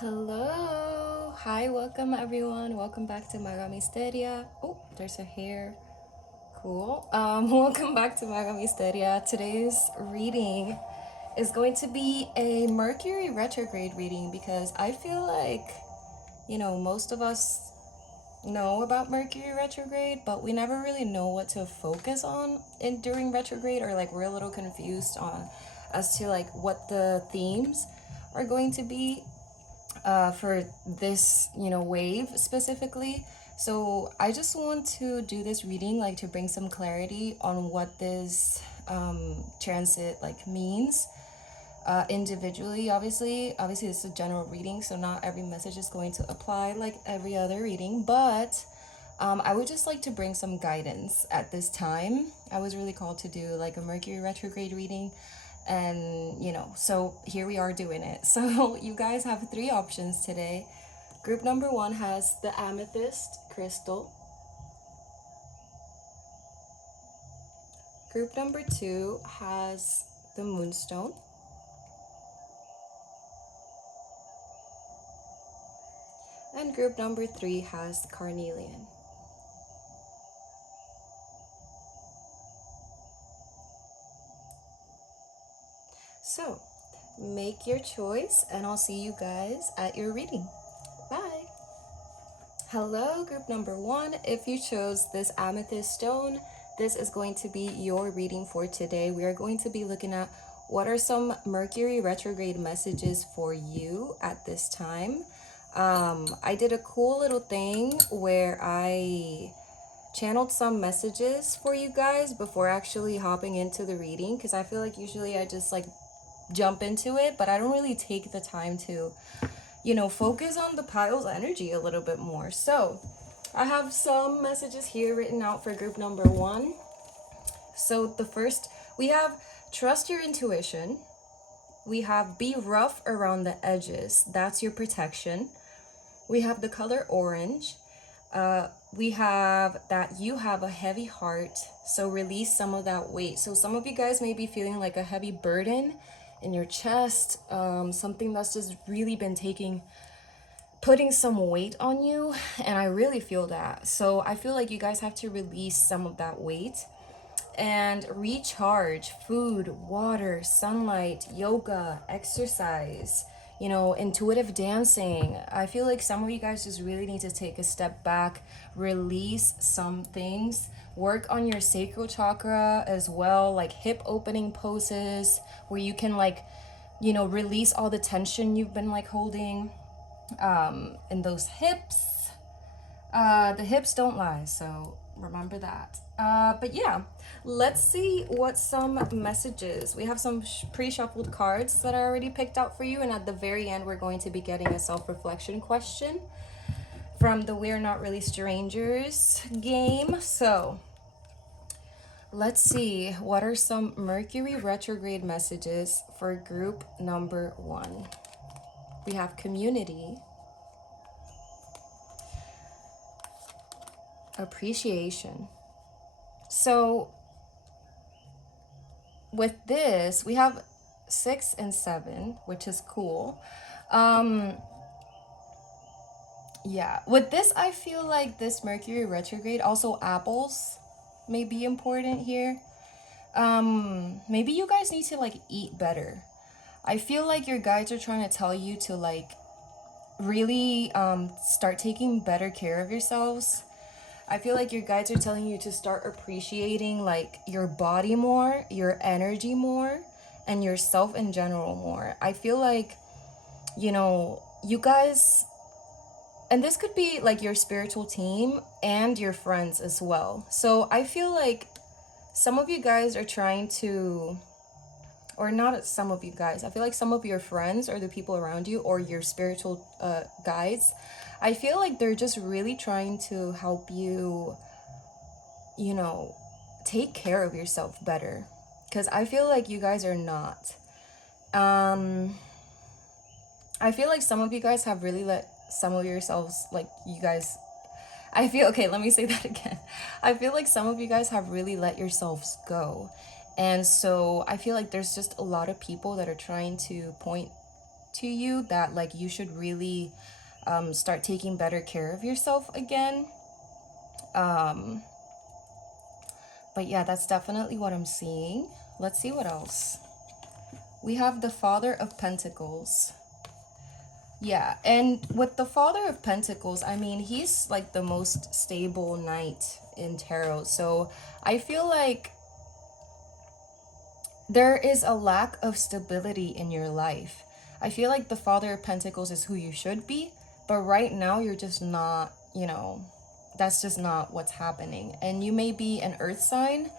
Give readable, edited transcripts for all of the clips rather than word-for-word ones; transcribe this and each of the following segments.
Hello. Hi, welcome everyone. Welcome back to Maga Misteria. Oh, there's a hair. Cool. Welcome back to Maga Misteria. Today's reading is going to be a Mercury retrograde reading because I feel like, most of us know about Mercury retrograde, but we never really know what to focus on in during retrograde, or like we're a little confused on as to like what the themes are going to be for this, wave specifically. So I just want to do this reading, like to bring some clarity on what this transit like means individually. Obviously it's a general reading, so not every message is going to apply like every other reading, but I would just like to bring some guidance at this time. I was really called to do like a Mercury retrograde reading, and so here we are doing it. So you guys have three options today. Group number one has the amethyst crystal. Group number two has the moonstone. And group number three has the carnelian. So make your choice, and I'll see you guys at your reading. Bye. Hello, group number one. If you chose this amethyst stone, this is going to be your reading for today. We are going to be looking at what are some Mercury retrograde messages for you at this time. I did a cool little thing where I channeled some messages for you guys before actually hopping into the reading, because I feel like usually I just like jump into it, but I don't really take the time to focus on the pile's energy a little bit more. So I have some messages here written out for group number one. So the first, we have trust your intuition. We have be rough around the edges. That's your protection. We have the color orange. We have that you have a heavy heart, so release some of that weight. So some of you guys may be feeling like a heavy burden in your chest, something that's just really been putting some weight on you, and I really feel that. So I feel like you guys have to release some of that weight and recharge. Food, water, sunlight, yoga, exercise, intuitive dancing. I feel like some of you guys just really need to take a step back, release some things, work on your sacral chakra as well, like hip opening poses where you can release all the tension you've been like holding in those hips. The hips don't lie, so remember that. But yeah, let's see what some messages. We have some pre-shuffled cards that I already picked out for you, and at the very end we're going to be getting a self-reflection question from the We're Not Really Strangers game. So let's see, what are some Mercury retrograde messages for group number one? We have community, appreciation. So with this, we have 6 and 7, which is cool. Yeah, with this, I feel like this Mercury retrograde, also apples may be important here. Maybe you guys need to like eat better. I feel like your guides are trying to tell you to like really start taking better care of yourselves. I feel like your guides are telling you to start appreciating like your body more, your energy more, and yourself in general more. I feel like, you guys, and this could be like your spiritual team and your friends as well. So I feel like some of you guys are trying to, or not some of you guys, I feel like some of your friends or the people around you or your spiritual guides, I feel like they're just really trying to help you, take care of yourself better. Because I feel like you guys are not. I feel like some of you guys have really let some of yourselves, like you guys, okay, let me say that again. I feel like some of you guys have really let yourselves go. And so I feel like there's just a lot of people that are trying to point to you that like you should really start taking better care of yourself again. But yeah, that's definitely what I'm seeing. Let's see what else. We have the Father of Pentacles. Yeah, and with the Father of Pentacles, I mean, he's like the most stable knight in tarot. So I feel like there is a lack of stability in your life. I feel like the Father of Pentacles is who you should be, but right now you're just not, that's just not what's happening. And you may be an earth sign,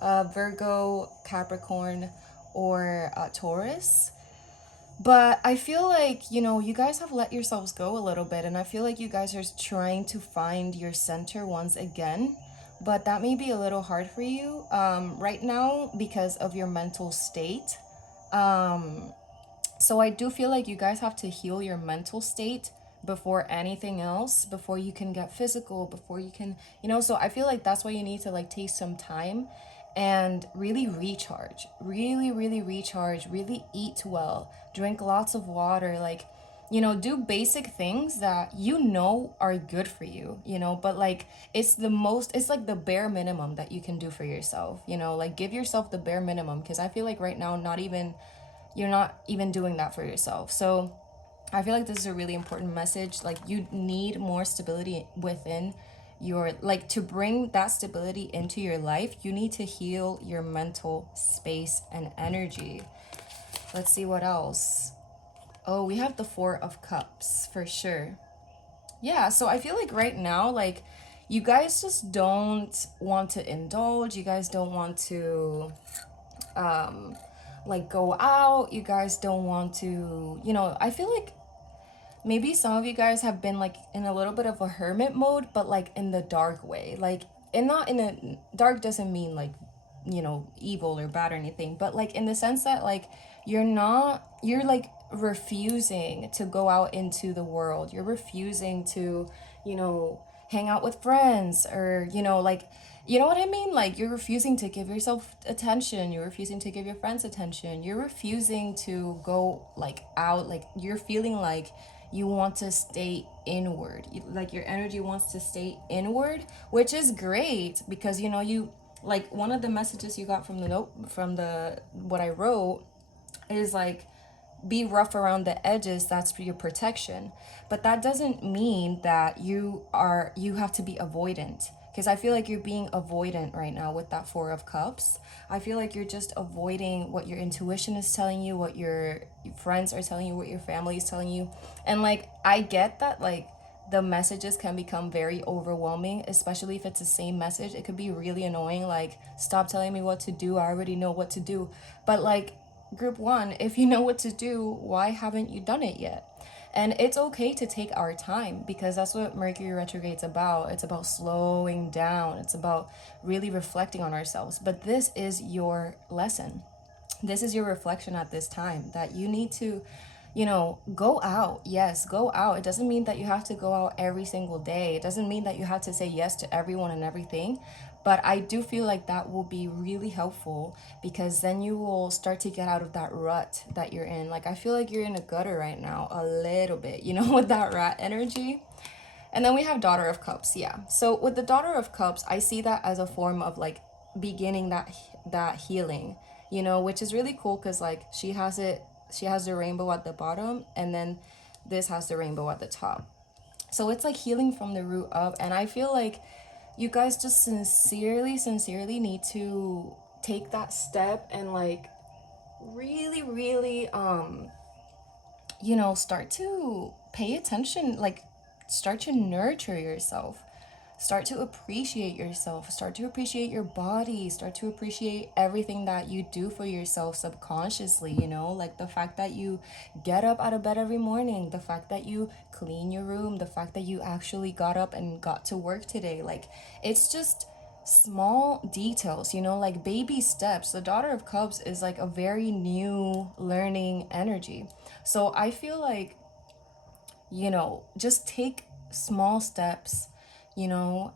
Virgo, Capricorn, or Taurus. But I feel like, you guys have let yourselves go a little bit, and I feel like you guys are trying to find your center once again. But that may be a little hard for you right now because of your mental state. So I do feel like you guys have to heal your mental state before anything else, before you can get physical, before you can, so I feel like that's why you need to like take some time and really recharge, really recharge, really eat well, drink lots of water, like, do basic things that are good for you, but like it's like the bare minimum that you can do for yourself, like give yourself the bare minimum, because I feel like right now you're not even doing that for yourself. So I feel like this is a really important message. Like you need more stability within your, like to bring that stability into your life, you need to heal your mental space and energy. Let's see what else. Oh, we have the Four of Cups for sure. Yeah, so I feel like right now, like you guys just don't want to indulge. You guys don't want to like go out. You guys don't want to, I feel like maybe some of you guys have been like in a little bit of a hermit mode, but like in the dark way. Like, and not in a dark doesn't mean like, evil or bad or anything, but like in the sense that like you're like refusing to go out into the world. You're refusing to, hang out with friends, or, like, you know what I mean? Like you're refusing to give yourself attention. You're refusing to give your friends attention. You're refusing to go like out. Like you're feeling like you want to stay inward. Like your energy wants to stay inward, which is great because, you like one of the messages you got from the note, from the what I wrote is like, be rough around the edges. That's for your protection. But that doesn't mean that you have to be avoidant, because I feel like you're being avoidant right now with that Four of Cups. I feel like you're just avoiding what your intuition is telling you, what your friends are telling you, what your family is telling you. And like I get that like the messages can become very overwhelming, especially if it's the same message. It could be really annoying, like, stop telling me what to do, I already know what to do. But like, group one, if you know what to do, why haven't you done it yet? And it's okay to take our time, because that's what Mercury Retrograde's about. It's about slowing down. It's about really reflecting on ourselves. But this is your lesson. This is your reflection at this time, that you need to, go out. Yes, go out. It doesn't mean that you have to go out every single day. It doesn't mean that you have to say yes to everyone and everything. But I do feel like that will be really helpful, because then you will start to get out of that rut that you're in. Like, I feel like you're in a gutter right now, a little bit, with that rat energy. And then we have Daughter of Cups. Yeah. So with the Daughter of Cups, I see that as a form of like beginning that healing, which is really cool, because like she has the rainbow at the bottom, and then this has the rainbow at the top. So it's like healing from the root up. And I feel like you guys just sincerely need to take that step and like really start to pay attention, like start to nurture yourself, start to appreciate yourself, start to appreciate your body, start to appreciate everything that you do for yourself subconsciously, like the fact that you get up out of bed every morning, the fact that you clean your room, the fact that you actually got up and got to work today. Like, it's just small details, like baby steps. The Daughter of Cups is like a very new learning energy. So I feel like, just take small steps, to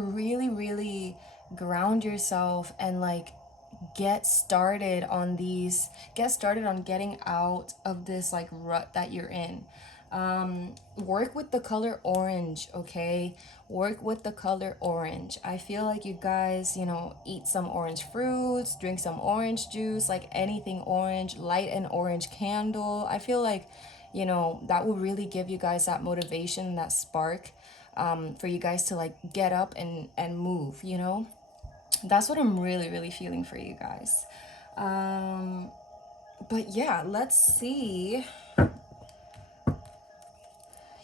really ground yourself and like get started on getting out of this like rut that you're in. Work with the color orange, okay? Work with the color orange. I feel like you guys, eat some orange fruits, drink some orange juice, like anything orange, light an orange candle. I feel like, that will really give you guys that motivation, that spark, for you guys to like get up and move, That's what I'm really, really feeling for you guys. But yeah, let's see.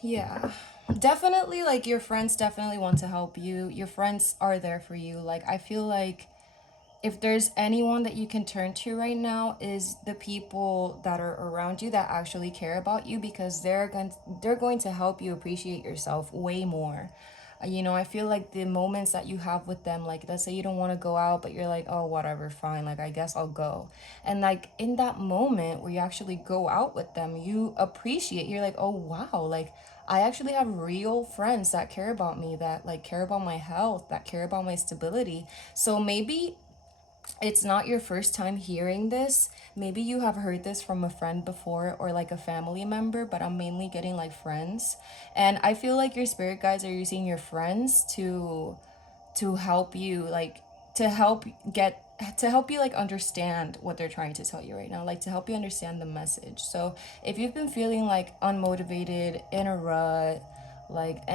Yeah. Definitely, like, your friends definitely want to help you. Your friends are there for you. Like, I feel like if there's anyone that you can turn to right now is the people that are around you that actually care about you, because they're going to help you appreciate yourself way more. I feel like the moments that you have with them, like, let's say you don't want to go out, but you're like, oh, whatever, fine, like, I guess I'll go. And like in that moment where you actually go out with them, you're like, oh wow, like, I actually have real friends that care about me, that like care about my health, that care about my stability. So maybe it's not your first time hearing this. Maybe you have heard this from a friend before, or like a family member, but I'm mainly getting like friends. And I feel like your spirit guides are using your friends to help you, like, to help you like understand what they're trying to tell you right now, like to help you understand the message. So if you've been feeling like unmotivated, in a rut, like,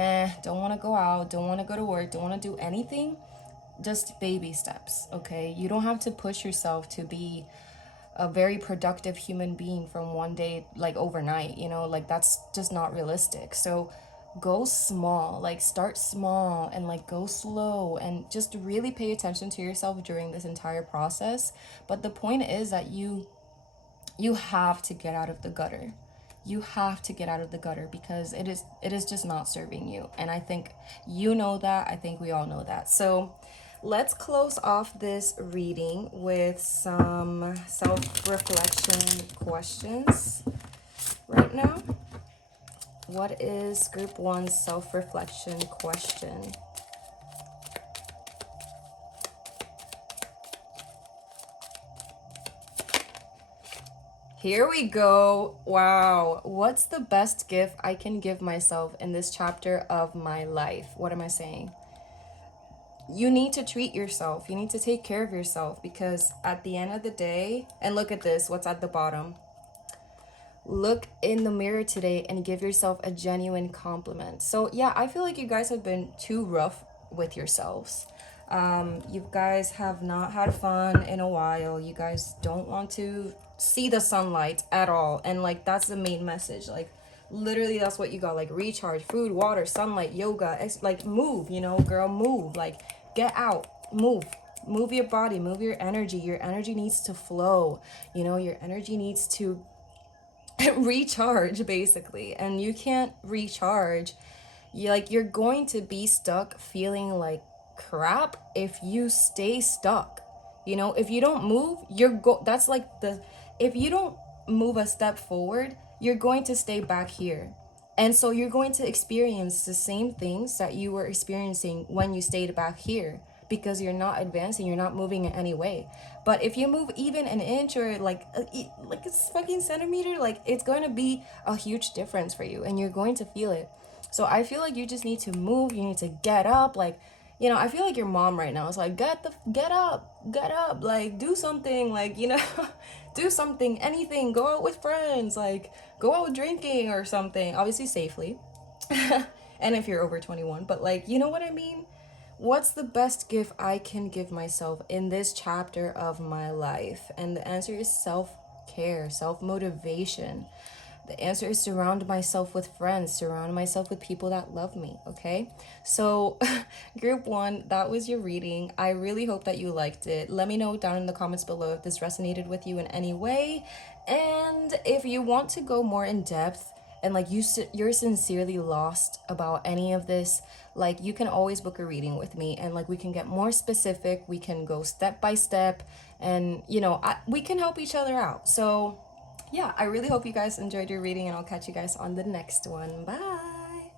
don't want to go out, don't want to go to work, don't want to do anything, just baby steps, okay? You don't have to push yourself to be a very productive human being from one day, like overnight, like that's just not realistic. So go small, like start small and like go slow, and just really pay attention to yourself during this entire process. But the point is that you have to get out of the gutter. You have to get out of the gutter, because it is just not serving you. And I think that. I think we all know that. So let's close off this reading with some self-reflection questions right now. What is group 1's self-reflection question? Here we go. Wow. What's the best gift I can give myself in this chapter of my life? What am I saying? You need to treat yourself. You need to take care of yourself, because at the end of the day, and look at this, what's at the bottom. Look in the mirror today and give yourself a genuine compliment. So yeah, I feel like you guys have been too rough with yourselves. You guys have not had fun in a while. You guys don't want to see the sunlight at all. And like, that's the main message. Like, literally, that's what you got. Like, recharge, food, water, sunlight, yoga, like, move, girl, move. Like, get out, move your body, move your energy. Your energy needs to flow. Your energy needs to recharge, basically. And you can't recharge. You're going to be stuck feeling like crap if you stay stuck. If you don't move, that's like if you don't move a step forward, you're going to stay back here. And so you're going to experience the same things that you were experiencing when you stayed back here, because you're not advancing, you're not moving in any way. But if you move even an inch, or like a fucking centimeter, like, it's going to be a huge difference for you, and you're going to feel it. So I feel like you just need to move. You need to get up. Like, I feel like your mom right now is like, get up, like, do something, like, do something, anything, go out with friends, like, go out drinking or something, obviously safely. And if you're over 21, but like, you know what I mean? What's the best gift I can give myself in this chapter of my life? And the answer is self-care, self-motivation. The answer is surround myself with friends, surround myself with people that love me, okay? So, group 1, that was your reading. I really hope that you liked it. Let me know down in the comments below if this resonated with you in any way. And if you want to go more in depth, and like you're sincerely lost about any of this, like, you can always book a reading with me, and like, we can get more specific, we can go step by step, and we can help each other out. So yeah, I really hope you guys enjoyed your reading, and I'll catch you guys on the next one. Bye.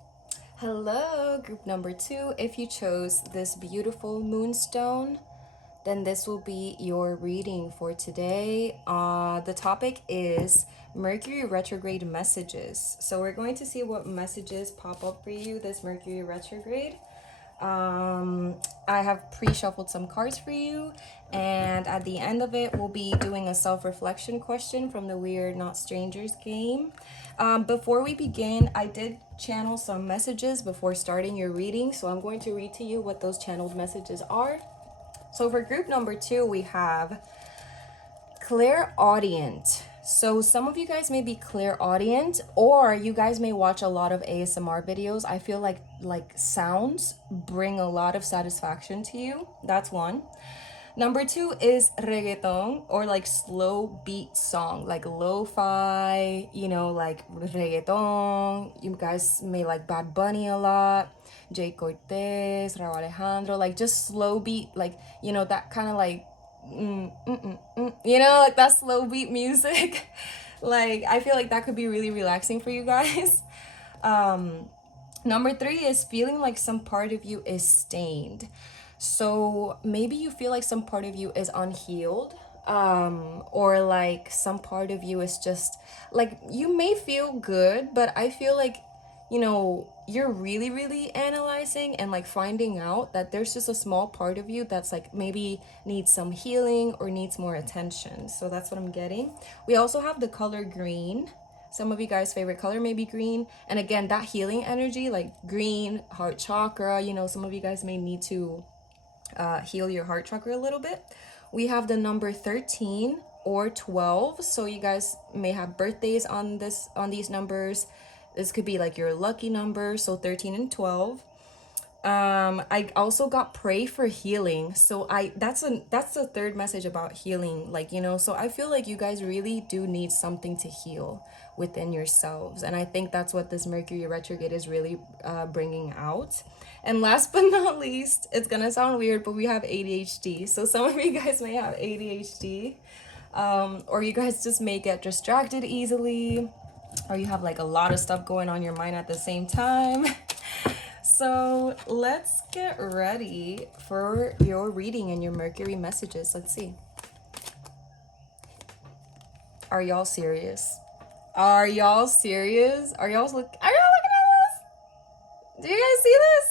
Hello, group number 2. If you chose this beautiful moonstone, then this will be your reading for today. The topic is Mercury retrograde messages. So we're going to see what messages pop up for you this Mercury retrograde. I have pre-shuffled some cards for you, and at the end of it we'll be doing a self-reflection question from the We're Not Strangers game. Before we begin, I did channel some messages before starting your reading, so I'm going to read to you what those channeled messages are. So for group number 2, we have clairaudient. So some of you guys may be clairaudient, or you guys may watch a lot of ASMR videos. I feel like sounds bring a lot of satisfaction to you. That's one. Number 2 is reggaeton, or like slow beat song, like lo-fi, you know, like reggaeton. You guys may like Bad Bunny a lot, Jay Cortez, Raúl Alejandro, like just slow beat, like, you know, that kind of like you know, like that slow beat music. Like I feel like that could be really relaxing for you guys. Number 3 is feeling like some part of you is stained. So maybe you feel like some part of you is unhealed, or like some part of you is just like, you may feel good, but I feel like, you know, you're really analyzing and like finding out that there's just a small part of you that's like maybe needs some healing or needs more attention. So that's what I'm getting. We also have the color green. Some of you guys' favorite color may be green. And again, that healing energy, like green, heart chakra, you know, some of you guys may need to heal your heart chakra a little bit. We have the number 13 or 12. So you guys may have birthdays on these numbers. This could be like your lucky number. So 13 and 12. I also got pray for healing. So that's the third message about healing, like, you know. So I feel like you guys really do need something to heal within yourselves, and I think that's what this Mercury retrograde is really bringing out. And last but not least, it's gonna sound weird, but we have ADHD. So some of you guys may have ADHD, or you guys just may get distracted easily, or you have like a lot of stuff going on in your mind at the same time. So let's get ready for your reading and your Mercury messages. Let's see. Are y'all serious? Are y'all serious? Are y'all looking at this? Do you guys see this?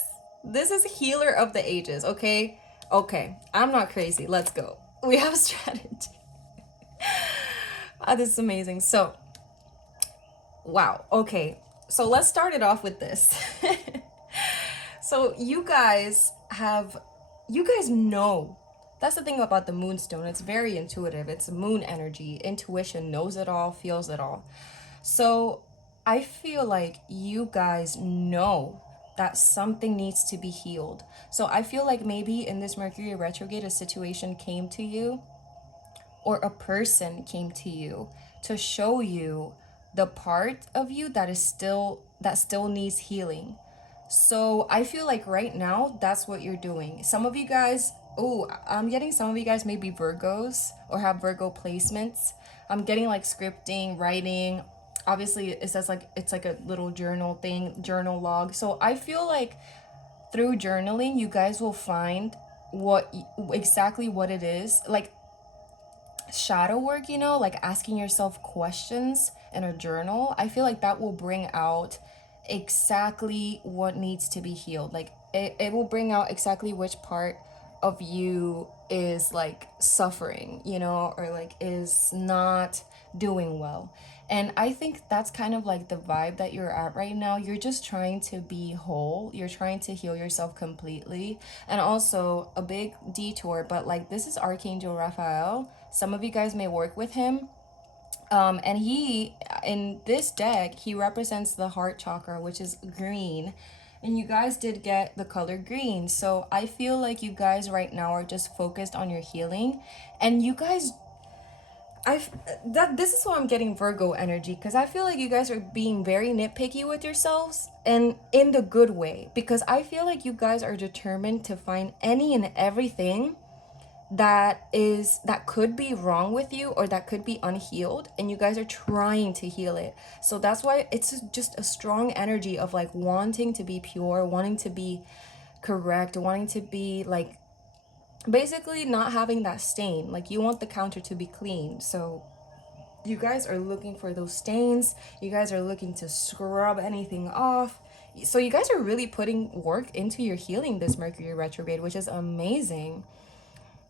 This is Healer of the Ages, okay? Okay, I'm not crazy. Let's go. We have strategy. This is amazing. So, wow. Okay, so let's start it off with this. So you guys know. That's the thing about the moonstone. It's very intuitive. It's moon energy. Intuition knows it all, feels it all. So I feel like you guys know that something needs to be healed. So I feel like maybe in this Mercury retrograde, a situation came to you, or a person came to you to show you the part of you that still needs healing. So I feel like right now, that's what you're doing. Some of you guys, I'm getting some of you guys may be Virgos or have Virgo placements. I'm getting like scripting, writing. Obviously, it says like, it's like a little journal thing, journal log. So I feel like through journaling, you guys will find exactly what it is. Like shadow work, you know, like asking yourself questions in a journal. I feel like that will bring out exactly what needs to be healed. Like it will bring out exactly which part of you is like suffering, you know, or like is not doing well. And I think that's kind of like the vibe that you're at right now. You're just trying to be whole. You're trying to heal yourself completely. And also a big detour, but like this is Archangel Raphael. Some of you guys may work with him. And he, in this deck, he represents the heart chakra, which is green. And you guys did get the color green. So I feel like you guys right now are just focused on your healing. And you guys, this is why I'm getting Virgo energy, because I feel like you guys are being very nitpicky with yourselves, and in the good way. Because I feel like you guys are determined to find any and everything that could be wrong with you, or that could be unhealed, and you guys are trying to heal it. So that's why it's just a strong energy of like wanting to be pure, wanting to be correct, wanting to be like basically not having that stain. Like, you want the counter to be clean. So you guys are looking for those stains. You guys are looking to scrub anything off. So you guys are really putting work into your healing this Mercury retrograde, which is amazing.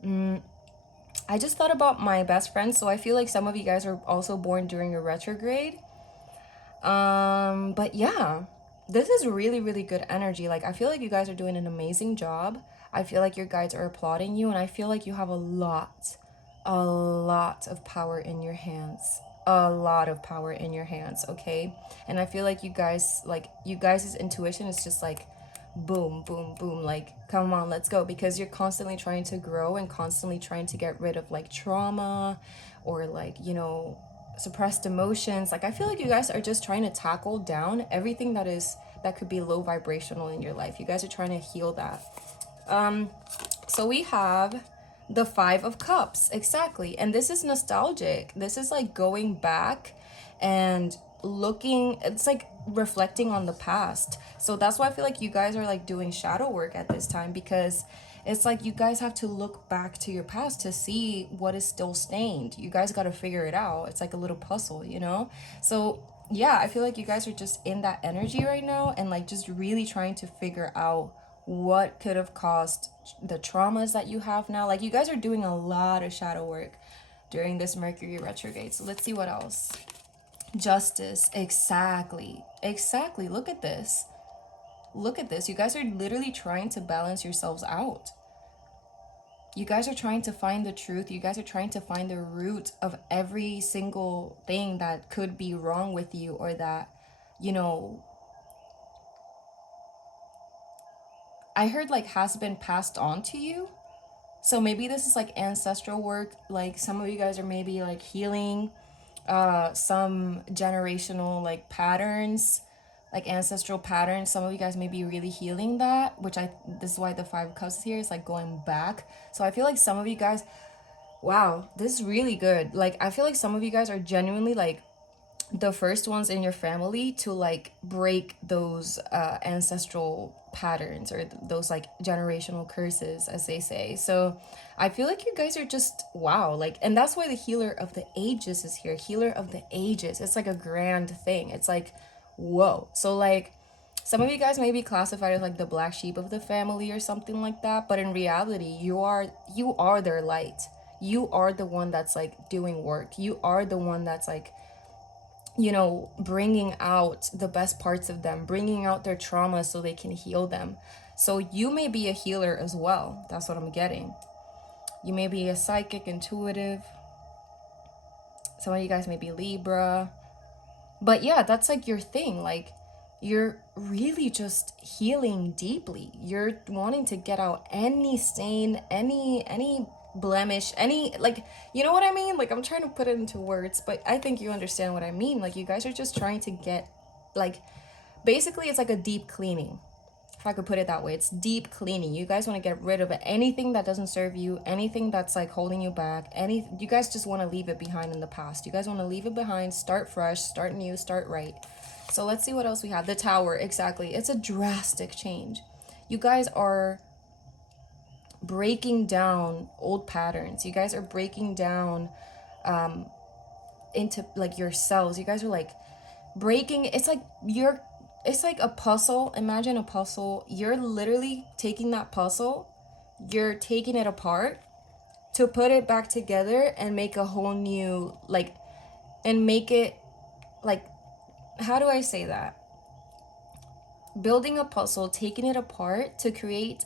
I just thought about my best friend. So I feel like some of you guys are also born during a retrograde. But yeah, this is really, really good energy. Like, I feel like you guys are doing an amazing job. I feel like your guides are applauding you, and I feel like you have a lot of power in your hands. A lot of power in your hands, okay? And I feel like you guys' intuition is just like boom, boom, boom, like, come on, let's go, because you're constantly trying to grow and constantly trying to get rid of like trauma or like, you know, suppressed emotions. Like, I feel like you guys are just trying to tackle down everything that could be low vibrational in your life. You guys are trying to heal that. So we have the Five of Cups, exactly. And this is nostalgic. This is like going back and looking, it's like reflecting on the past. So that's why I feel like you guys are like doing shadow work at this time, because it's like you guys have to look back to your past to see what is still stained. You guys got to figure it out. It's like a little puzzle, you know? So yeah, I feel like you guys are just in that energy right now and like just really trying to figure out what could have caused the traumas that you have now. Like, you guys are doing a lot of shadow work during this Mercury retrograde. So let's see what else. Justice, exactly. Look at this. You guys are literally trying to balance yourselves out. You guys are trying to find the truth. You guys are trying to find the root of every single thing that could be wrong with you, or that, you know, I heard like has been passed on to you. So maybe this is like ancestral work. Like, some of you guys are maybe like healing some generational like patterns, like ancestral patterns. Some of you guys may be really healing that, which this is why the Five of Cups here is like going back. So I feel like some of you guys, wow, this is really good. Like, I feel like some of you guys are genuinely like the first ones in your family to like break those ancestral patterns, or those like generational curses, as they say. So I feel like you guys are just wow. Like, and that's why the Healer of the Ages is here. Healer of the Ages, it's like a grand thing. It's like, whoa. So like, some of you guys may be classified as like the black sheep of the family or something like that, but in reality, you are their light. You are the one that's like doing work. You are the one that's like, you know, bringing out the best parts of them, bringing out their trauma so they can heal them. So you may be a healer as well. That's what I'm getting. You may be a psychic, intuitive. Some of you guys may be Libra. But yeah, that's like your thing. Like, you're really just healing deeply. You're wanting to get out any stain, any blemish, any, like, you know what I mean? Like, I'm trying to put it into words, but I think you understand what I mean. Like, you guys are just trying to get, like, basically it's like a deep cleaning, if I could put it that way. It's deep cleaning. You guys want to get rid of anything that doesn't serve you, anything that's like holding you back, you guys just want to leave it behind in the past. You guys want to leave it behind, start fresh, start new, start right. So let's see what else we have. The Tower, exactly. It's a drastic change. You guys are breaking down old patterns. You guys are breaking down into like yourselves. You guys are like breaking, it's like a puzzle. Imagine a puzzle. You're literally taking that puzzle, you're taking it apart to put it back together and make a whole new, like, and make it like, how do I say that? Building a puzzle, taking it apart to create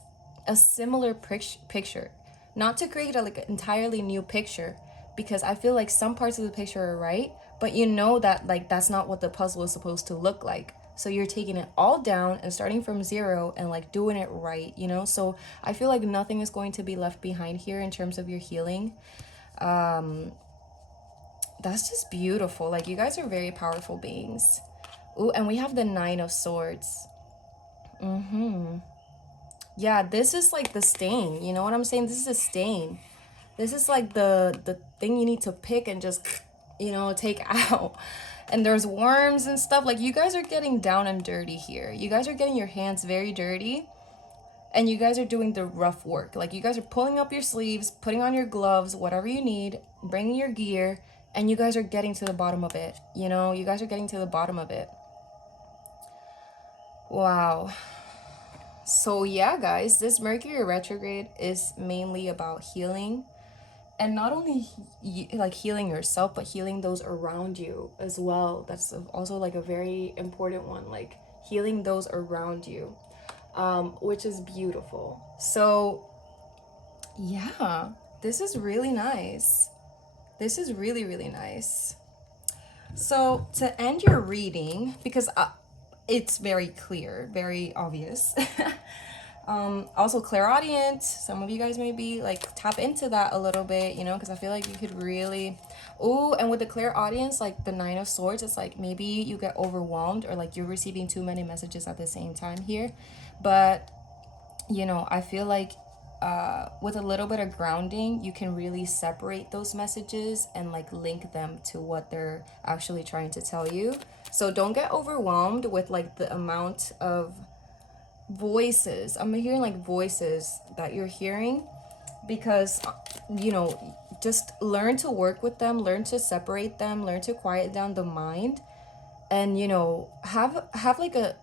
a similar picture, not to create an entirely new picture, because I feel like some parts of the picture are right, but you know that like that's not what the puzzle is supposed to look like. So you're taking it all down and starting from zero and like doing it right, you know? So I feel like nothing is going to be left behind here in terms of your healing. That's just beautiful. Like, you guys are very powerful beings. Ooh, and we have the Nine of Swords. Yeah, this is like the stain. You know what I'm saying? This is a stain. This is like the thing you need to pick and just, you know, take out. And there's worms and stuff. Like, you guys are getting down and dirty here. You guys are getting your hands very dirty. and you guys are doing the rough work. Like, you guys are pulling up your sleeves, putting on your gloves, whatever you need, bringing your gear, and you guys are getting to the bottom of it. You know, you guys are getting to the bottom of it. Wow. So yeah, guys, this Mercury retrograde is mainly about healing, and not only like healing yourself, but healing those around you as well. That's also like a very important one, like healing those around you, which is beautiful. So yeah, this is really nice. This is really, really nice. So to end your reading, because it's very clear, very obvious. Also clairaudient, some of you guys may be like tap into that a little bit, you know, because I feel like you could really, oh, and with the clairaudience, like the Nine of Swords, it's like maybe you get overwhelmed, or like you're receiving too many messages at the same time here. But you know, I feel like with a little bit of grounding, you can really separate those messages and like link them to what they're actually trying to tell you. So don't get overwhelmed with like the amount of voices. I'm hearing like voices that you're hearing, because you know, just learn to work with them, learn to separate them, learn to quiet down the mind, and you know, have like a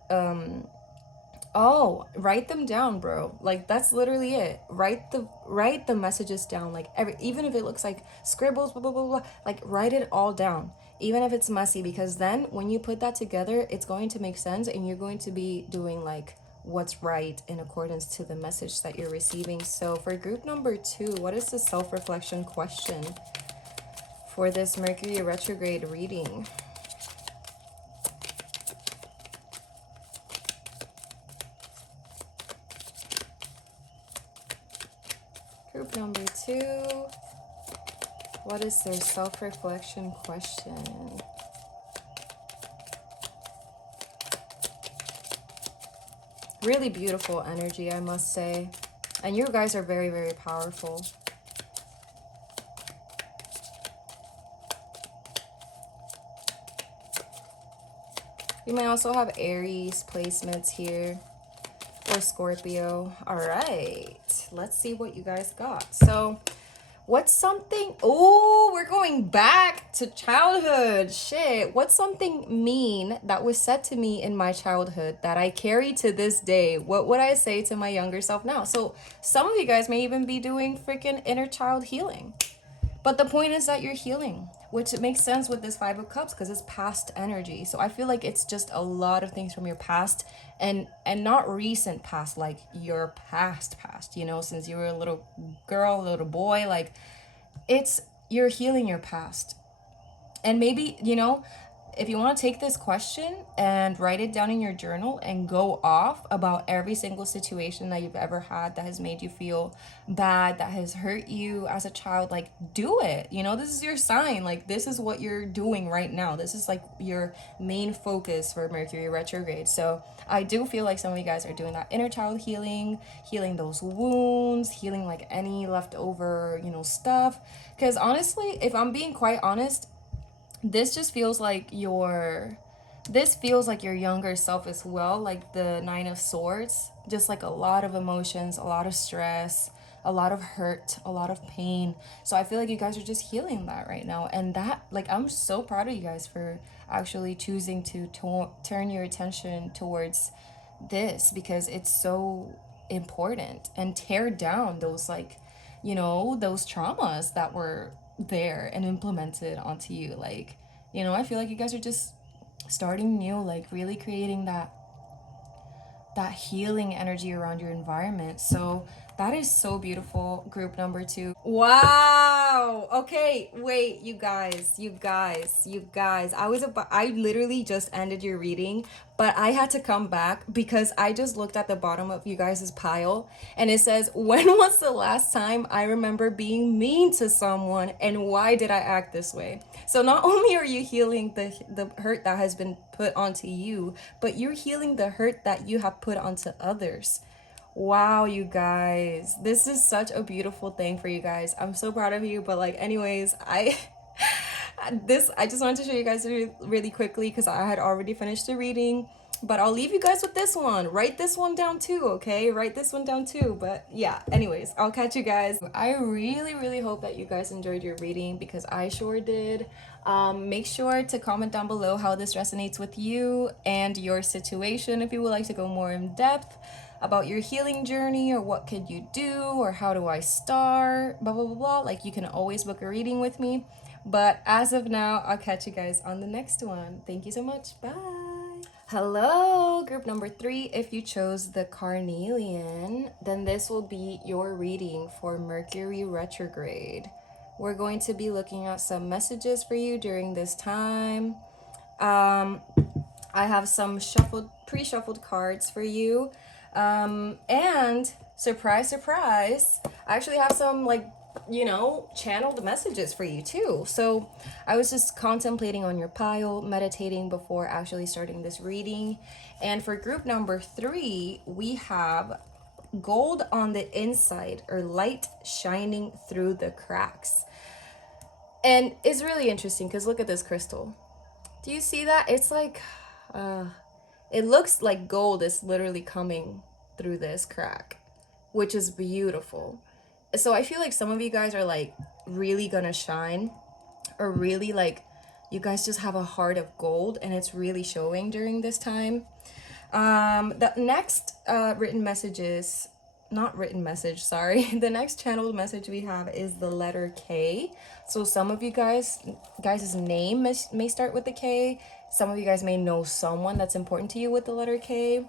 oh, write them down, bro. Like, that's literally it. Write the messages down. Like, even if it looks like scribbles, blah blah blah blah, like write it all down. Even if it's messy, because then when you put that together, it's going to make sense, and you're going to be doing like what's right in accordance to the message that you're receiving. So for group number 2, what is the self-reflection question for this Mercury retrograde reading? Group number 2, what is their self-reflection question? Really beautiful energy, I must say. And you guys are very, very powerful. You may also have Aries placements here, or Scorpio. All right, let's see what you guys got. So what's something, oh, we're going back to childhood. Shit, what's something mean that was said to me in my childhood that I carry to this day? What would I say to my younger self now? So some of you guys may even be doing freaking inner child healing. But the point is that you're healing, which makes sense with this Five of Cups, because it's past energy. So I feel like it's just a lot of things from your past, and not recent past, like your past, you know, since you were a little girl, a little boy, like you're healing your past. And maybe, you know, if you want to take this question and write it down in your journal and go off about every single situation that you've ever had that has made you feel bad, that has hurt you as a child, like, do it. You know, this is your sign. Like, this is what you're doing right now. This is like your main focus for Mercury retrograde. So I do feel like some of you guys are doing that inner child healing, healing those wounds, healing like any leftover, you know, stuff. Because honestly, if I'm being quite honest, this just feels like your younger self as well, like the Nine of Swords, just like a lot of emotions, a lot of stress, a lot of hurt, a lot of pain. So I feel like you guys are just healing that right now, and that, like, I'm so proud of you guys for actually choosing to turn your attention towards this, because it's so important, and tear down those, like, you know, those traumas that were there and implemented onto you. Like, you know, I feel like you guys are just starting new, like really creating that healing energy around your environment. So that is so beautiful, group number 2. Wow. Okay, wait, you guys. I literally just ended your reading, but I had to come back because I just looked at the bottom of you guys' pile, and it says, when was the last time I remember being mean to someone, and why did I act this way? So not only are you healing the hurt that has been put onto you, but you're healing the hurt that you have put onto others. Wow, you guys, this is such a beautiful thing for you guys. I'm so proud of you. But like, anyways, I just wanted to show you guys really quickly, because I had already finished the reading. But I'll leave you guys with this one. Write this one down too, okay? Write this one down too. But yeah, anyways, I'll catch you guys. I really hope that you guys enjoyed your reading, because I sure did. Make sure to comment down below how this resonates with you and your situation. If you would like to go more in depth about your healing journey, or what could you do, or how do I start, blah blah blah blah, like, you can always book a reading with me. But as of now, I'll catch you guys on the next one. Thank you so much. Bye. Hello, group number 3. If you chose the carnelian, then this will be your reading for Mercury Retrograde. We're going to be looking at some messages for you during this time. I have some pre-shuffled cards for you. And surprise, surprise, I actually have some, like, channeled messages for you too. So I was just contemplating on your pile, meditating before actually starting this reading. And for group number 3, we have gold on the inside, or light shining through the cracks. And it's really interesting because look at this crystal. Do you see that? It's like, it looks like gold is literally coming through this crack, which is beautiful. So I feel like some of you guys are like really gonna shine, or really, like, you guys just have a heart of gold, and it's really showing during this time. The next the next channeled message we have is the letter K. So some of you guys' name may start with the K. Some of you guys may know someone that's important to you with the letter K.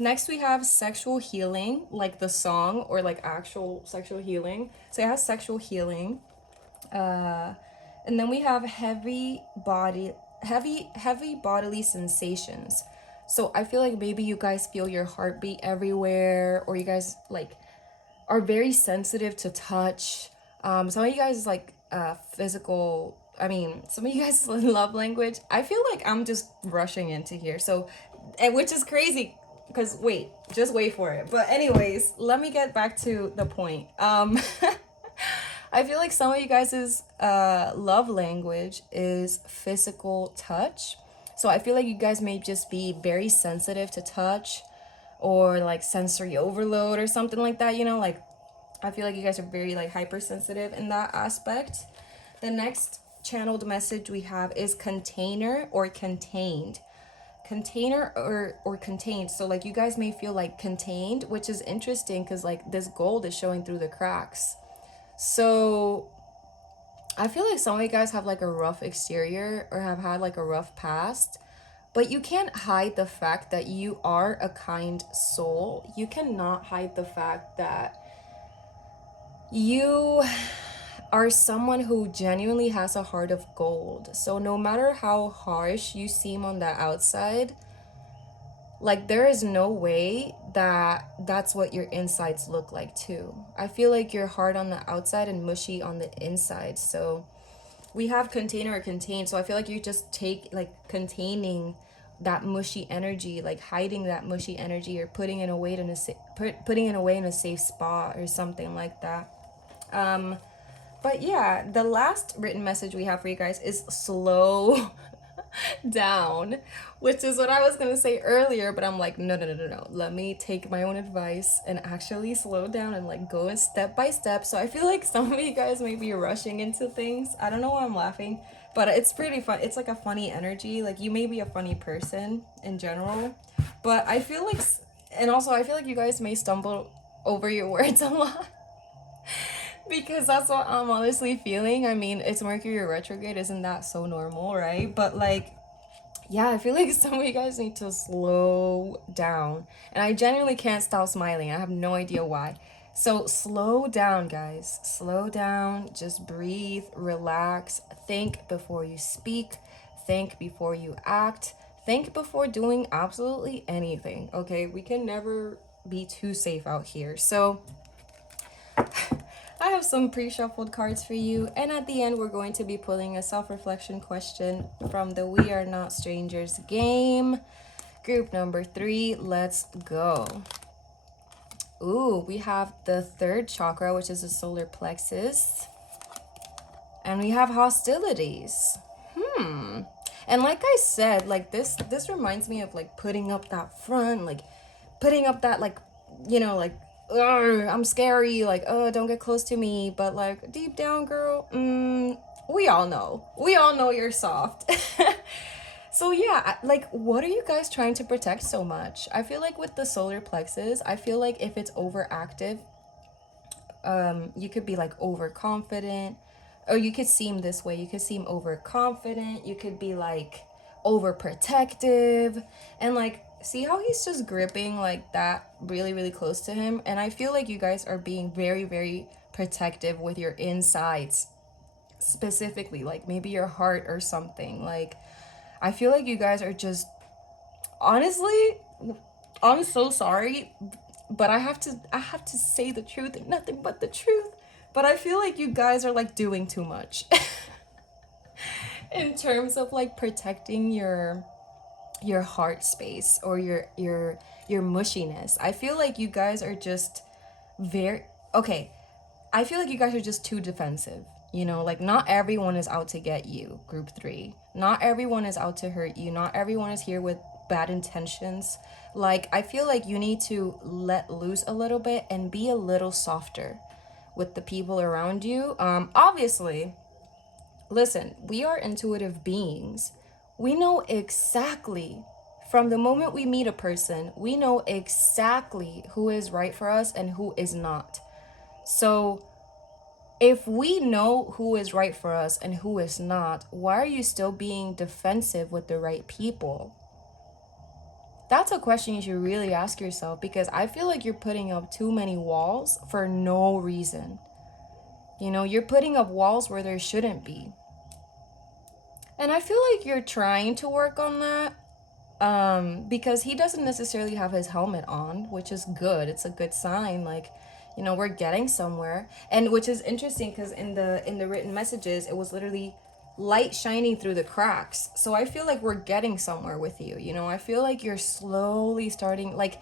Next, we have sexual healing, like the song, or like actual sexual healing. So it has sexual healing. And then we have heavy bodily sensations. So I feel like maybe you guys feel your heartbeat everywhere, or you guys like are very sensitive to touch. Some of you guys like physical. Some of you guys love language. I feel like I'm just rushing into here. So, which is crazy. Because just wait for it. But anyways, let me get back to the point. I feel like some of you guys' love language is physical touch. So I feel like you guys may just be very sensitive to touch, or like sensory overload or something like that, like, I feel like you guys are very like hypersensitive in that aspect. The next channeled message we have is container or contained. Container or contained. So like you guys may feel like contained, which is interesting because like this gold is showing through the cracks. So I feel like some of you guys have like a rough exterior, or have had like a rough past, but you can't hide the fact that you are a kind soul. You cannot hide the fact that you are someone who genuinely has a heart of gold. So no matter how harsh you seem on the outside, like, there is no way that that's what your insides look like too. I feel like you're hard on the outside and mushy on the inside. So we have container or contained. So I feel like you just take like containing that mushy energy, like hiding that mushy energy, or putting it away in a safe spot or something like that. But yeah, the last written message we have for you guys is slow down, which is what I was going to say earlier, but I'm like, no. Let me take my own advice and actually slow down and like go step by step. So I feel like some of you guys may be rushing into things. I don't know why I'm laughing, but it's pretty fun. It's like a funny energy. Like, you may be a funny person in general, but I feel like, and also I feel like you guys may stumble over your words a lot. Because that's what I'm honestly feeling. I mean, it's Mercury retrograde. Isn't that so normal, right? But like, yeah, I feel like some of you guys need to slow down. And I genuinely can't stop smiling. I have no idea why. So slow down, guys. Slow down. Just breathe, relax. Think before you speak. Think before you act. Think before doing absolutely anything, okay? We can never be too safe out here. So I have some pre-shuffled cards for you, and at the end we're going to be pulling a self-reflection question from the We Are Not Strangers game. Group number 3, let's go. Ooh, we have the 3rd chakra, which is the solar plexus. And we have hostilities. And like I said, like this reminds me of like putting up that front, like putting up that like, you know, like, I'm scary, like, don't get close to me. But like deep down, girl, we all know you're soft. So yeah, like, what are you guys trying to protect so much? I feel like with the solar plexus, I feel like if it's overactive, you could be like overconfident, or you could seem this way. You could seem overconfident. You could be like overprotective, and like, see how he's just gripping like that really, really close to him. And I feel like you guys are being very, very protective with your insides, specifically, like maybe your heart or something. Like, I feel like you guys are just, honestly, I'm so sorry, but I have to say the truth and nothing but the truth. But I feel like you guys are like doing too much in terms of like protecting your heart space, or your mushiness. I feel like you guys are just very, okay, I feel like you guys are just too defensive. You know, like, not everyone is out to get you, group 3. Not everyone is out to hurt you. Not everyone is here with bad intentions. Like, I feel like you need to let loose a little bit and be a little softer with the people around you. Obviously, listen, we are intuitive beings. We know exactly, from the moment we meet a person, we know exactly who is right for us and who is not. So if we know who is right for us and who is not, why are you still being defensive with the right people? That's a question you should really ask yourself, because I feel like you're putting up too many walls for no reason. You know, you're putting up walls where there shouldn't be. And I feel like you're trying to work on that, because he doesn't necessarily have his helmet on, which is good. It's a good sign. Like, you know, we're getting somewhere. And which is interesting, because in the written messages, it was literally light shining through the cracks. So I feel like we're getting somewhere with you. You know, I feel like you're slowly starting, like,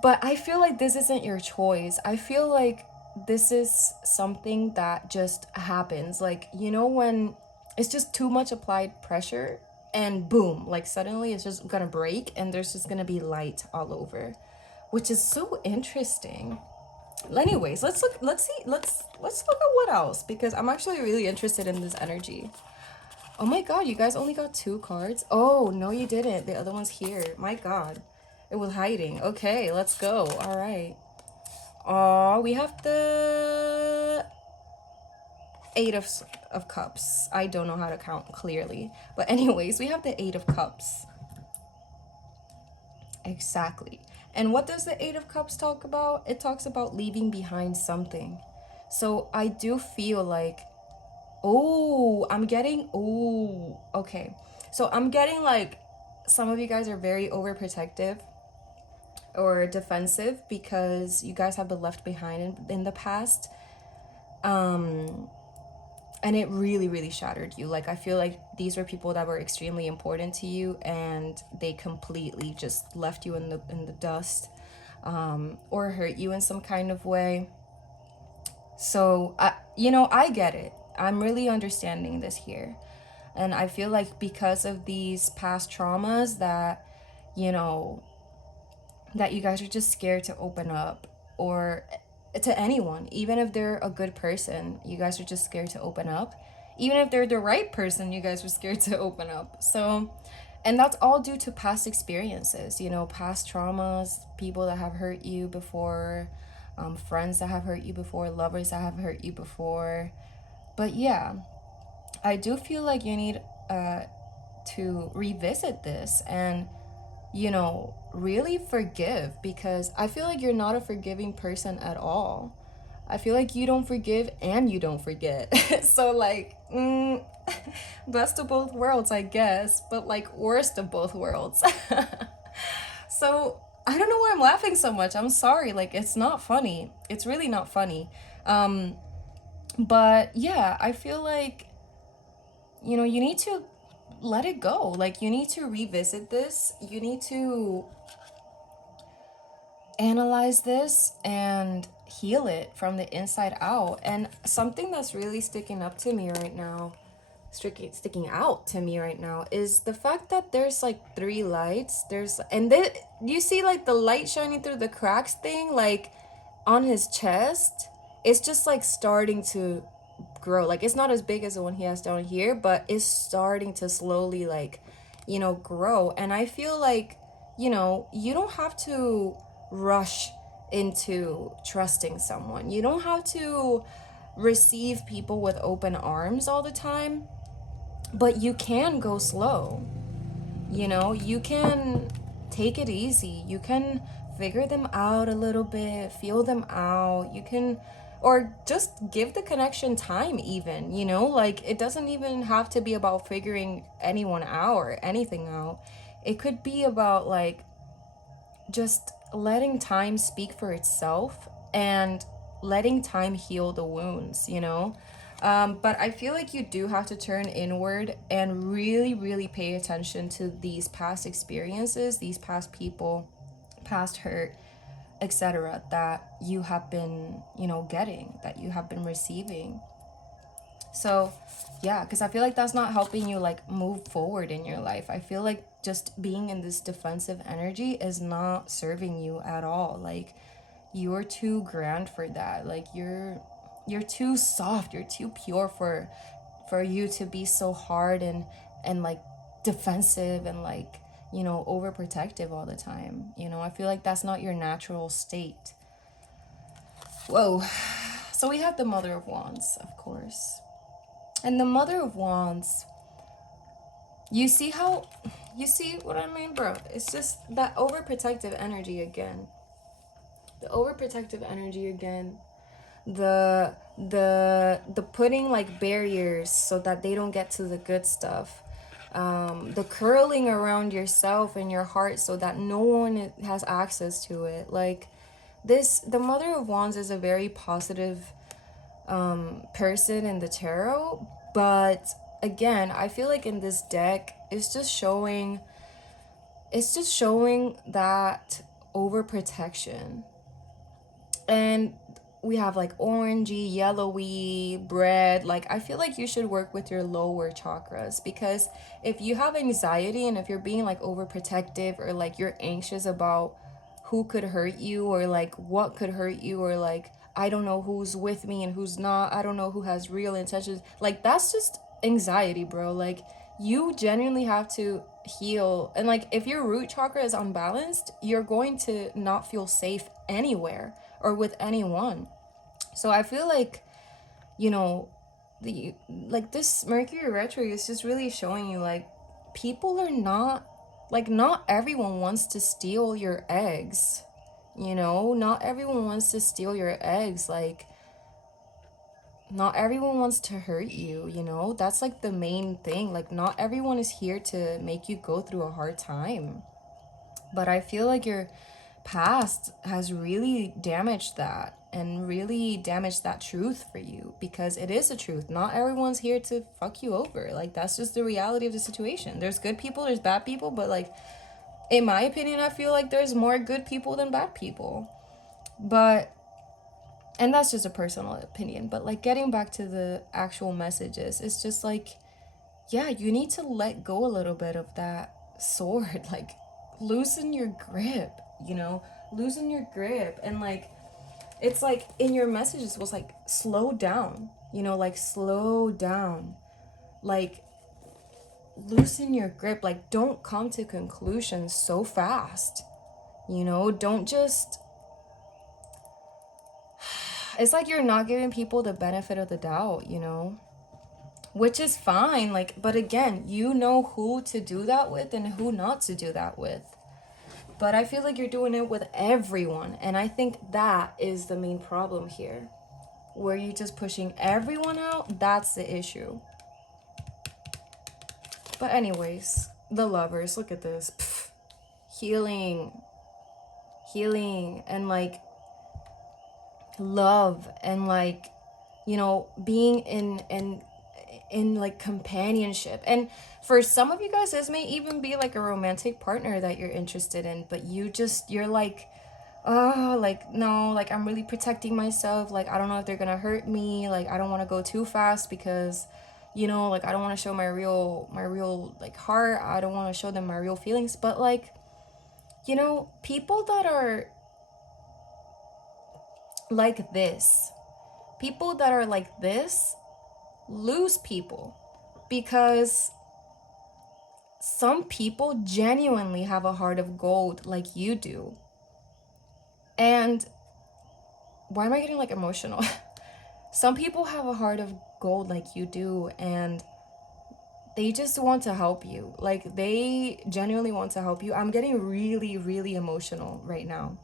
but I feel like this isn't your choice. I feel like this is something that just happens. Like, you know, when it's just too much applied pressure, and boom, like suddenly it's just gonna break and there's just gonna be light all over, which is so interesting. Anyways, let's look at what else, because I'm actually really interested in this energy. Oh my god, you guys only got 2 cards? Oh, no you didn't. The other one's here. My god. It was hiding. Okay, let's go. All right. Oh, we have the 8 of Cups. I don't know how to count clearly. But anyways, we have the 8 of Cups. Exactly. And what does the 8 of Cups talk about? It talks about leaving behind something. So I do feel like, oh, okay. So I'm getting like, some of you guys are very overprotective or defensive because you guys have been left behind in the past. And it really, really shattered you. Like, I feel like these were people that were extremely important to you, and they completely just left you in the dust, or hurt you in some kind of way. So, I get it. I'm really understanding this here. And I feel like because of these past traumas that, you know, that you guys are just scared to open up, or to anyone, even if they're a good person, you guys are just scared to open up. Even if they're the right person, you guys are scared to open up. So, and that's all due to past experiences, you know, past traumas, people that have hurt you before, friends that have hurt you before, lovers that have hurt you before. But yeah, I do feel like you need to revisit this and, you know, really forgive, because I feel like you're not a forgiving person at all. I feel like you don't forgive and you don't forget. So, like, best of both worlds, I guess, but like worst of both worlds. So, I don't know why I'm laughing so much. I'm sorry. Like, it's not funny. It's really not funny. But yeah, I feel like, you know, you need to let it go. Like, you need to revisit this. You need to analyze this and heal it from the inside out. And something that's really sticking up to me right now, sticking out to me right now is the fact that there's like 3 lights. You see like the light shining through the cracks thing, like on his chest. It's just like starting to grow. Like it's not as big as the one he has down here, but it's starting to slowly like, grow. And I feel like, you don't have to rush into trusting someone. You don't have to receive people with open arms all the time, but you can go slow. You can take it easy. You can figure them out a little bit, feel them out. You can, or just give the connection time, even, like it doesn't even have to be about figuring anyone out or anything out. It could be about like just letting time speak for itself and letting time heal the wounds. But I feel like you do have to turn inward and really, really pay attention to these past experiences, these past people, past hurt, etc., that you have been, getting, that you have been receiving. So, yeah, because I feel like that's not helping you like move forward in your life. I feel like just being in this defensive energy is not serving you at all. Like you're too grand for that. Like you're too soft, you're too pure for you to be so hard and like defensive and like, overprotective all the time. I feel like that's not your natural state. Whoa. So we have the Mother of Wands, of course. And the Mother of Wands, you see what I mean, bro? It's just that overprotective energy again. The overprotective energy again. The putting like barriers so that they don't get to the good stuff. The curling around yourself and your heart so that no one has access to it. Like the Mother of Wands is a very positive person in the tarot, but again, I feel like in this deck it's just showing that overprotection. And we have like orangey, yellowy, bread. Like I feel like you should work with your lower chakras, because if you have anxiety and if you're being like overprotective, or like you're anxious about who could hurt you or like what could hurt you, or like I don't know who's with me and who's not, I don't know who has real intentions, like that's just anxiety, bro. Like you genuinely have to heal. And like if your root chakra is unbalanced, you're going to not feel safe anywhere or with anyone. So I feel like, this Mercury retrograde is just really showing you like people are not, like not everyone wants to steal your eggs. Not everyone wants to steal your eggs. Like not everyone wants to hurt you. That's like the main thing. Like not everyone is here to make you go through a hard time. But I feel like your past has really damaged that, and really damaged that truth for you, because it is a truth. Not everyone's here to fuck you over. Like that's just the reality of the situation. There's good people, there's bad people, but like in my opinion, I feel like there's more good people than bad people. And that's just a personal opinion, but like getting back to the actual messages, it's just like, yeah, you need to let go a little bit of that sword. Like loosen your grip, loosen your grip. And like it's like in your messages was like slow down, like slow down, like loosen your grip. Like don't come to conclusions so fast, don't just, it's like you're not giving people the benefit of the doubt, which is fine. Like, but again, you know who to do that with and who not to do that with. But I feel like you're doing it with everyone. And I think that is the main problem here. Where you're just pushing everyone out, that's the issue. But anyways, the Lovers, look at this. Pff, healing, and like love, and like, being in like companionship. And for some of you guys, this may even be like a romantic partner that you're interested in, but you're like, oh, like no, like I'm really protecting myself. Like I don't know if they're gonna hurt me. Like I don't want to go too fast because you know, like I don't want to show my real like heart. I don't want to show them my real feelings. But like, you know, people that are like this, people that are like this lose people, because some people genuinely have a heart of gold like you do. And why am I getting like emotional? Some people have a heart of gold like you do, and they just want to help you. Like, they genuinely want to help you. I'm getting really, really emotional right now.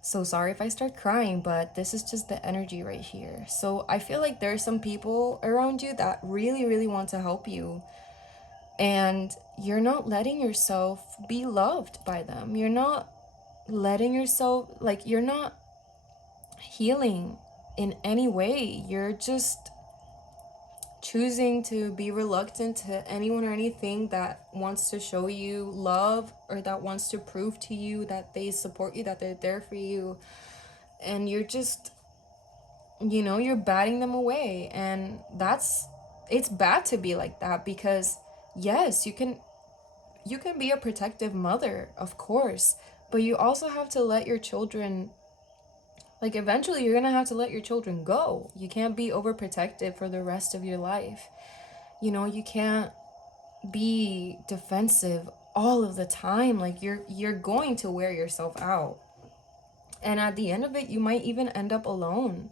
So sorry if I start crying, but this is just the energy right here. So I feel like there's some people around you that really, really want to help you. And you're not letting yourself be loved by them. You're not letting yourself, like, you're not healing in any way. You're just choosing to be reluctant to anyone or anything that wants to show you love, or that wants to prove to you that they support you, that they're there for you. And you're just, you know, you're batting them away. And it's bad to be like that, because yes, you can be a protective mother, of course, but you also have to let your children, like, eventually you're gonna have to let your children go. You can't be overprotective for the rest of your life. You know, you can't be defensive all of the time. Like, you're going to wear yourself out. And at the end of it, you might even end up alone,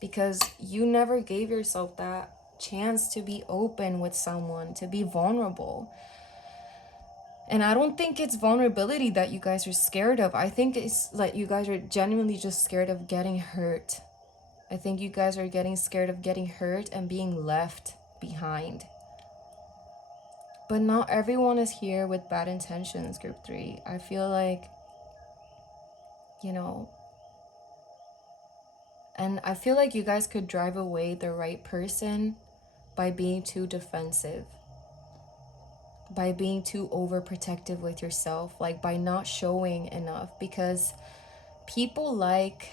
because you never gave yourself that chance to be open with someone, to be vulnerable. And I don't think it's vulnerability that you guys are scared of. I think it's like you guys are genuinely just scared of getting hurt. I think you guys are getting scared of getting hurt and being left behind. But not everyone is here with bad intentions, group 3. I feel like, you know, and I feel like you guys could drive away the right person by being too defensive, by being too overprotective with yourself, like by not showing enough. Because people like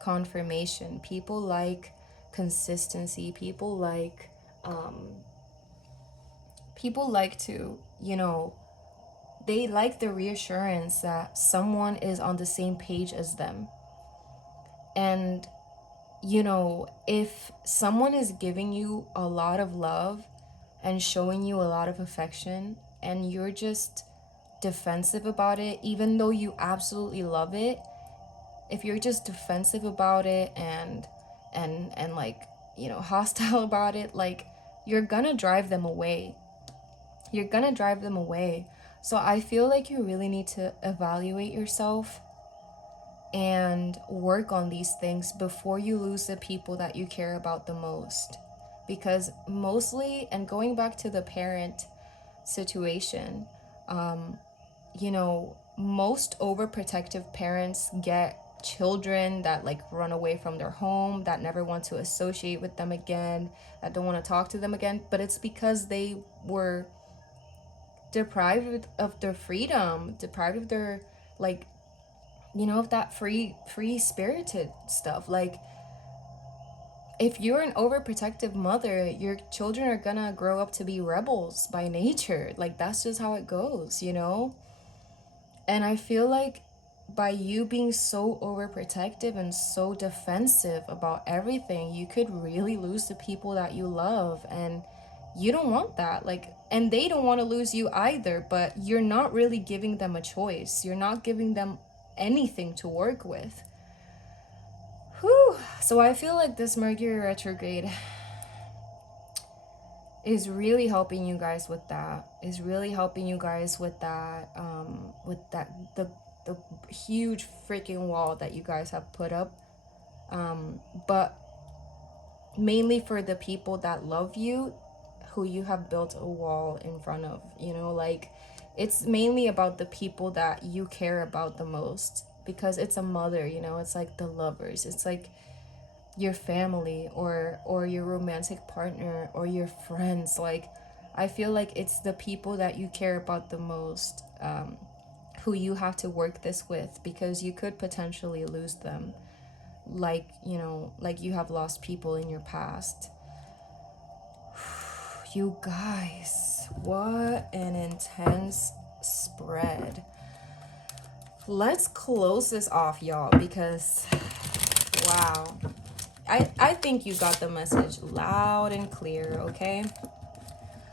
confirmation, people like consistency, people like to, you know, they like the reassurance that someone is on the same page as them. And, you know, if someone is giving you a lot of love and showing you a lot of affection, and you're just defensive about it, even though you absolutely love it, if you're just defensive about it and like, you know, hostile about it, like, you're gonna drive them away. You're gonna drive them away. So I feel like you really need to evaluate yourself and work on these things before you lose the people that you care about the most. Because mostly, and going back to the parent situation, you know, most overprotective parents get children that like run away from their home, that never want to associate with them again, that don't want to talk to them again. But it's because they were deprived of their freedom, deprived of their, like, you know, of that free spirited stuff. Like, if you're an overprotective mother, your children are gonna grow up to be rebels by nature. Like, that's just how it goes, you know? And I feel like by you being so overprotective and so defensive about everything, you could really lose the people that you love. And you don't want that. Like, and they don't want to lose you either, but you're not really giving them a choice. You're not giving them anything to work with. Whew. So I feel like this Mercury retrograde is really helping you guys with that. Is really helping you guys with that, the huge freaking wall that you guys have put up. But mainly for the people that love you, who you have built a wall in front of, you know, like, it's mainly about the people that you care about the most, because it's a mother, you know, it's like the lovers, it's like your family, or your romantic partner, or your friends. Like, I feel like it's the people that you care about the most, who you have to work this with, because you could potentially lose them, like, you know, like you have lost people in your past. You guys, what an intense spread. Let's close this off, y'all, because wow. I think you got the message loud and clear, okay?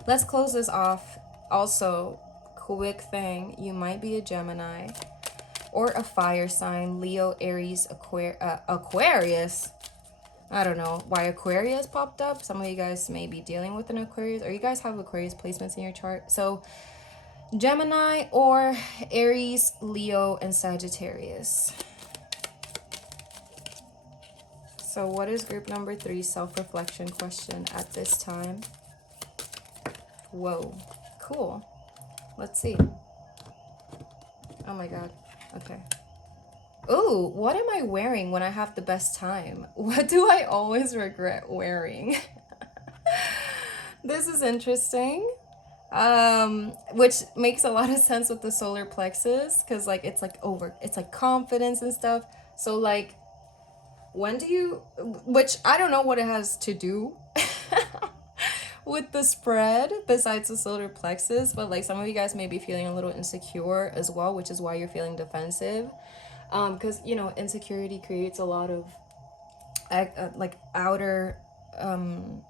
Let's close this off. Also, quick thing, you might be a Gemini or a fire sign, Leo, Aries, Aquarius. I don't know why Aquarius popped up. Some of you guys may be dealing with an Aquarius, or you guys have Aquarius placements in your chart. So Gemini or Aries, Leo, and Sagittarius. So what is group number 3 self-reflection question at this time? Whoa, cool. Let's see. Oh my god. Okay. Ooh, what am I wearing when I have the best time? What do I always regret wearing? This is interesting. Which makes a lot of sense with the solar plexus, because like it's like confidence and stuff. So like, when do you, which I don't know what it has to do with the spread besides the solar plexus, but like some of you guys may be feeling a little insecure as well, which is why you're feeling defensive. Because you know, insecurity creates a lot of like outer,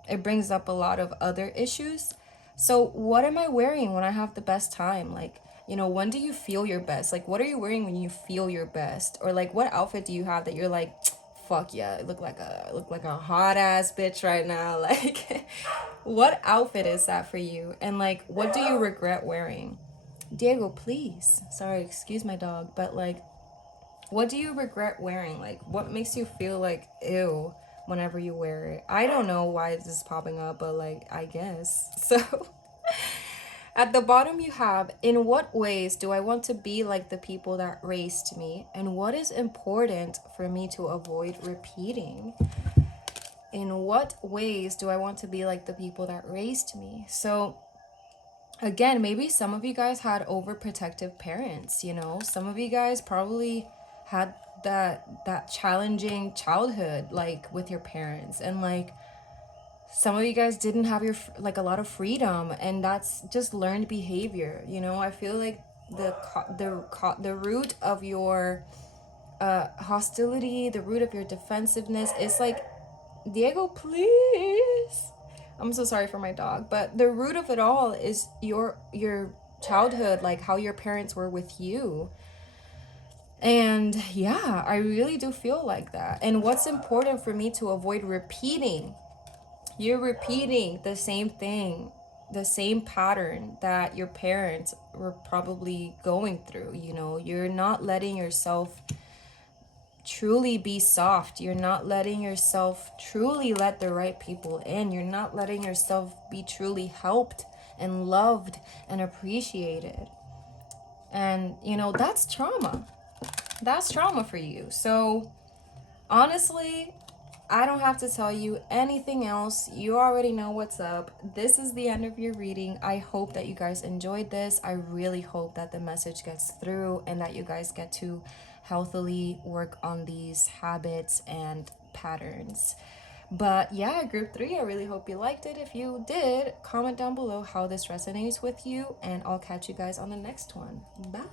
it brings up a lot of other issues. So what am I wearing when I have the best time? Like, you know, when do you feel your best? Like, what are you wearing when you feel your best? Or like, what outfit do you have that you're like, fuck yeah, I look like a hot ass bitch right now? Like, what outfit is that for you? And like, what do you regret wearing? Diego, please. Sorry, excuse my dog, but like, what do you regret wearing? Like, what makes you feel like ew whenever you wear it? I don't know why this is popping up, but like, I guess. So at the bottom you have, in what ways do I want to be like the people that raised me? And what is important for me to avoid repeating? In what ways do I want to be like the people that raised me? So again, maybe some of you guys had overprotective parents, you know? Some of you guys probably had that challenging childhood, like with your parents, and like some of you guys didn't have your like a lot of freedom, and that's just learned behavior, you know? I feel like the root of your hostility, the root of your defensiveness is like, Diego, please. I'm so sorry for my dog, but the root of it all is your childhood, like how your parents were with you. And yeah, I really do feel like that. And what's important for me to avoid repeating? You're repeating the same thing, the same pattern that your parents were probably going through, you know? You're not letting yourself truly be soft. You're not letting yourself truly let the right people in. You're not letting yourself be truly helped and loved and appreciated. And, you know, that's trauma. That's trauma for you. So, honestly, I don't have to tell you anything else. You already know what's up. This is the end of your reading. I hope that you guys enjoyed this. I really hope that the message gets through and that you guys get to healthily work on these habits and patterns. But yeah, group 3, I really hope you liked it. If you did, comment down below how this resonates with you, and I'll catch you guys on the next one. Bye.